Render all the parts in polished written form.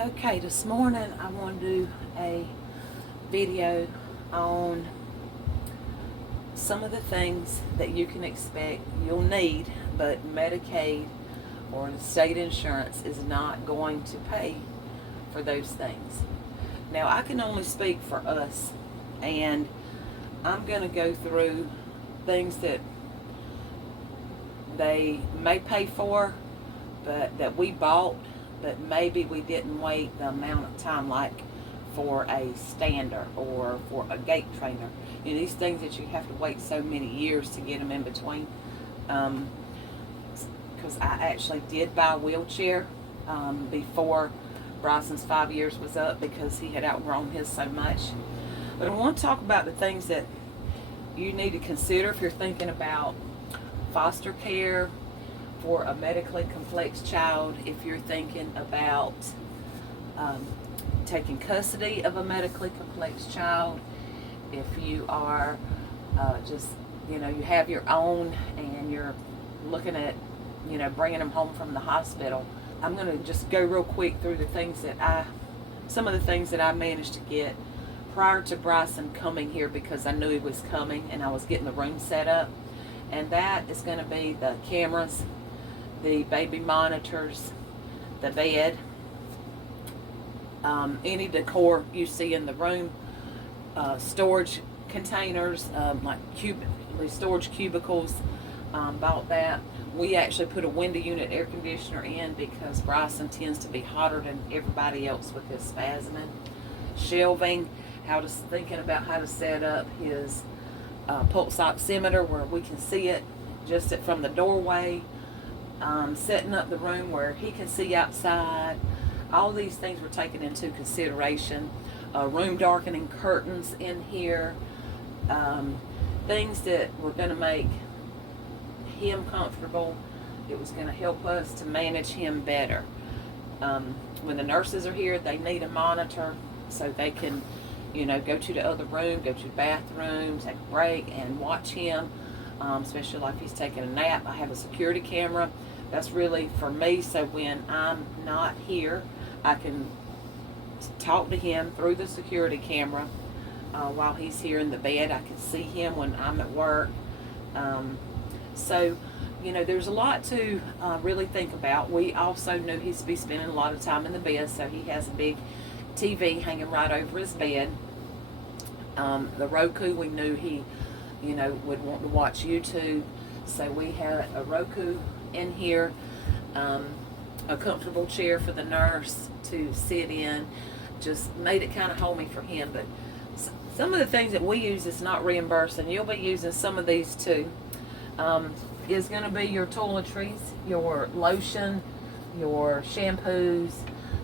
Okay, this morning I want to do a video on some of the things that you can expect you'll need, but Medicaid or the state insurance is not going to pay for those things. Now, I can only speak for us, and I'm going to go through things that they may pay for, but that we bought, but maybe we didn't wait the amount of time, like for a stander or for a gait trainer. You know, these things that you have to wait so many years to get them in between. Because I actually did buy a wheelchair before Bryson's 5 years was up, because he had outgrown his so much. But I want to talk about the things that you need to consider if you're thinking about foster care for a medically complex child, if you're thinking about taking custody of a medically complex child, if you are you have your own and you're looking at, bringing them home from the hospital. I'm going to just go real quick through some of the things that I managed to get prior to Bryson coming here, because I knew he was coming and I was getting the room set up. And that is going to be the cameras, the baby monitors, the bed, any decor you see in the room, storage containers, storage cubicles. Bought that. We actually put a window unit air conditioner in because Bryson tends to be hotter than everybody else with his spasming. Shelving, thinking about how to set up his pulse oximeter where we can see it just from the doorway. Setting up the room where he can see outside. All these things were taken into consideration. Room darkening curtains in here. Things that were going to make him comfortable. It was going to help us to manage him better. When the nurses are here, they need a monitor so they can, go to the other room, go to the bathroom, take a break, and watch him. Especially like if he's taking a nap. I have a security camera. That's really for me, so when I'm not here, I can talk to him through the security camera while he's here in the bed. I can see him when I'm at work. So, there's a lot to really think about. We also knew he'd be spending a lot of time in the bed, so he has a big TV hanging right over his bed. The Roku, we knew he, would want to watch YouTube, so we had a Roku in here, a comfortable chair for the nurse to sit in. Just made it kind of homey for him. But some of the things that we use is not reimbursed, and you'll be using some of these too. Is going to be your toiletries, your lotion, your shampoos,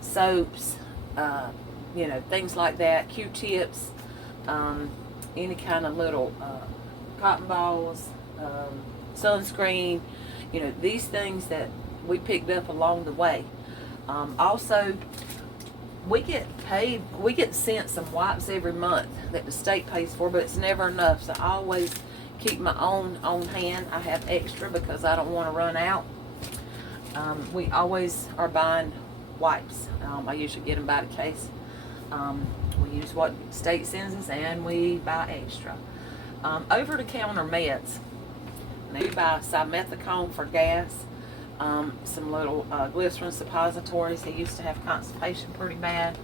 soaps, things like that, Q-tips, any kind of little cotton balls, sunscreen, these things that we picked up along the way. Also, we get sent some wipes every month that the state pays for, but it's never enough, so I always keep my own on hand. I have extra because I don't want to run out. We always are buying wipes. I usually get them by the case. We use what state sends us, and we buy extra. Over-the-counter meds. We buy simethicone for gas, some little glycerin suppositories. He used to have constipation pretty bad.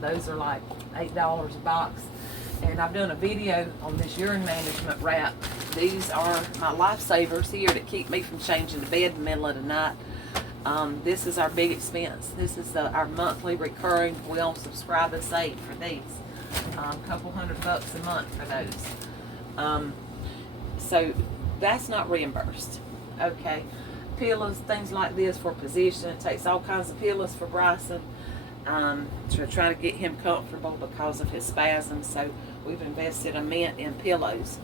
Those are like $8 a box. And I've done a video on this urine management wrap. These are my lifesavers here that keep me from changing the bed in the middle of the night. This is our big expense. This is our monthly recurring. We don't subscribe and save for these. A couple $100 a month for those. So that's not reimbursed. Okay. Pillows, things like this for position. It takes all kinds of pillows for Bryson to try to get him comfortable because of his spasms. So we've invested a mint in pillows.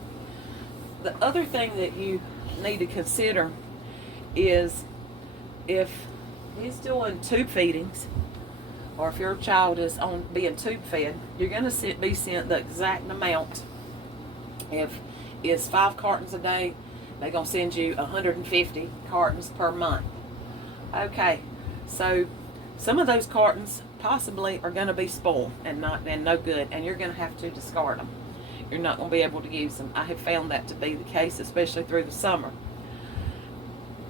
The other thing that you need to consider is if he's doing tube feedings, or if your child is being tube fed, you're going to be sent the exact amount. If it's 5 cartons a day, they're going to send you 150 cartons per month. Okay, so some of those cartons possibly are going to be spoiled and no good, and you're going to have to discard them. You're not going to be able to use them. I have found that to be the case, especially through the summer.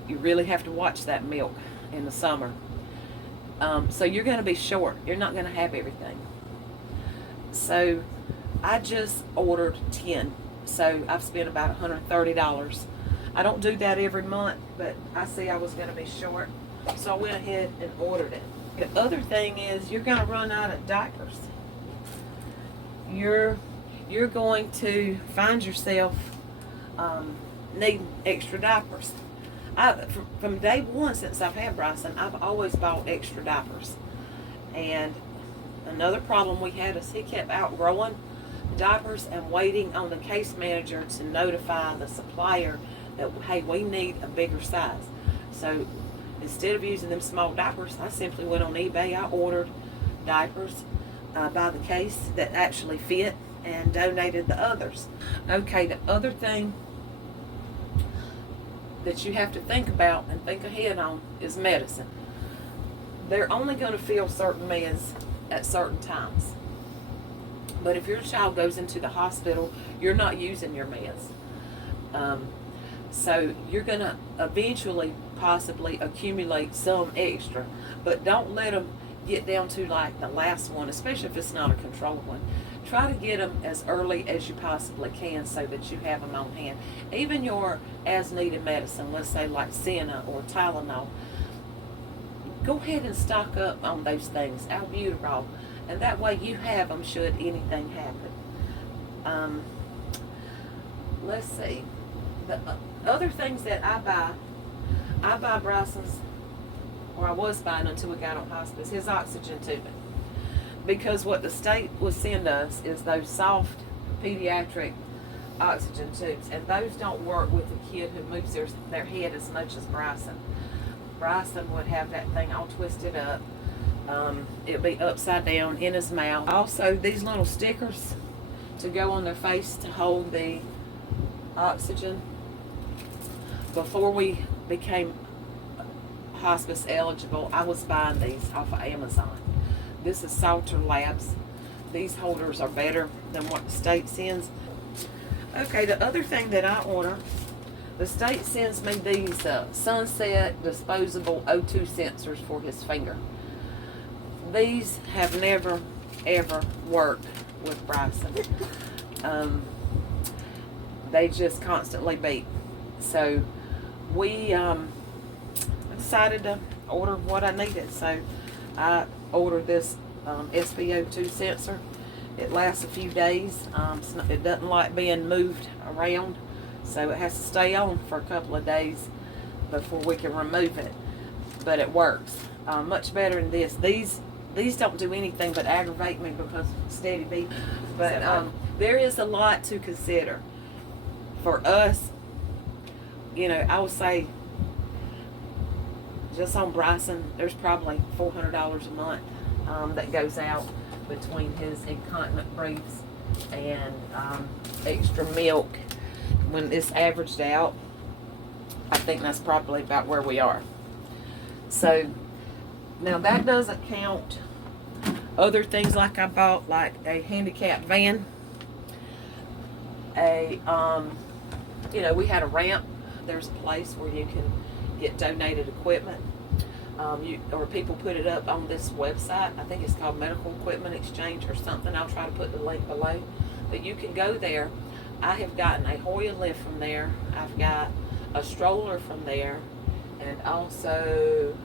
You really have to watch that milk in the summer. So you're going to be short. You're not going to have everything. So I just ordered 10. So I've spent about $130. I don't do that every month, but I see I was going to be short. So I went ahead and ordered it. The other thing is you're going to run out of diapers. You're going to find yourself needing extra diapers. From day one since I've had Bryson, I've always bought extra diapers. And another problem we had is he kept outgrowing diapers and waiting on the case manager to notify the supplier that, hey, we need a bigger size. So instead of using them small diapers, I simply went on eBay. I ordered diapers by the case that actually fit and donated the others. Okay, the other thing that you have to think about and think ahead on is medicine. They're only going to fill certain meds at certain times. But if your child goes into the hospital, you're not using your meds. So you're going to eventually possibly accumulate some extra. But don't let them get down to like the last one, especially if it's not a controlled one. Try to get them as early as you possibly can so that you have them on hand. Even your as-needed medicine, let's say like Senna or Tylenol, go ahead and stock up on those things, albuterol, and that way you have them should anything happen. Let's see. The other things that I buy Bryson's, or I was buying until we got on hospice, his oxygen tubing. Because what the state will send us is those soft pediatric oxygen tubes, and those don't work with a kid who moves their head as much as Bryson. Bryson would have that thing all twisted up. It'd be upside down in his mouth. Also, these little stickers to go on their face to hold the oxygen. Before we became hospice eligible, I was buying these off of Amazon. This is Salter Labs. These holders are better than what the state sends. Okay, the other thing that I order, the state sends me these Sunset disposable O2 sensors for his finger. These have never, ever worked with Bryson. They just constantly beep. So we decided to order what I needed. So I ordered this SpO2 sensor. It lasts a few days. It doesn't like being moved around, so it has to stay on for a couple of days before we can remove it. But it works much better than this. These don't do anything but aggravate me because of steady beep. But there is a lot to consider. For us, you know, I would say just on Bryson, there's probably $400 a month that goes out between his incontinent briefs and extra milk. When it's averaged out, I think that's probably about where we are. So now that doesn't count other things like I bought, like a handicapped van, you know, we had a ramp. There's a place where you can get donated equipment. Or people put it up on this website. I think it's called Medical Equipment Exchange or something. I'll try to put the link below. But you can go there. I have gotten a Hoyer lift from there. I've got a stroller from there. And also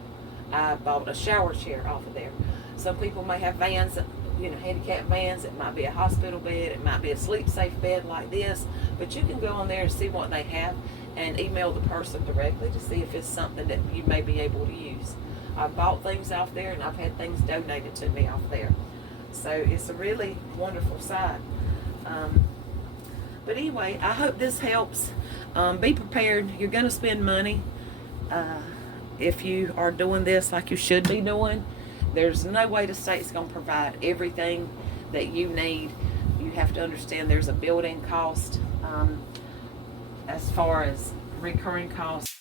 I bought a shower chair off of there. Some people may have vans, you know, handicapped vans. It might be a hospital bed. It might be a sleep-safe bed like this. But you can go on there and see what they have and email the person directly to see if it's something that you may be able to use. I've bought things off there, and I've had things donated to me off there. So it's a really wonderful site. But anyway, I hope this helps. Be prepared. You're going to spend money if you are doing this like you should be doing. There's no way the state's going to provide everything that you need. You have to understand there's a built-in cost as far as recurring costs.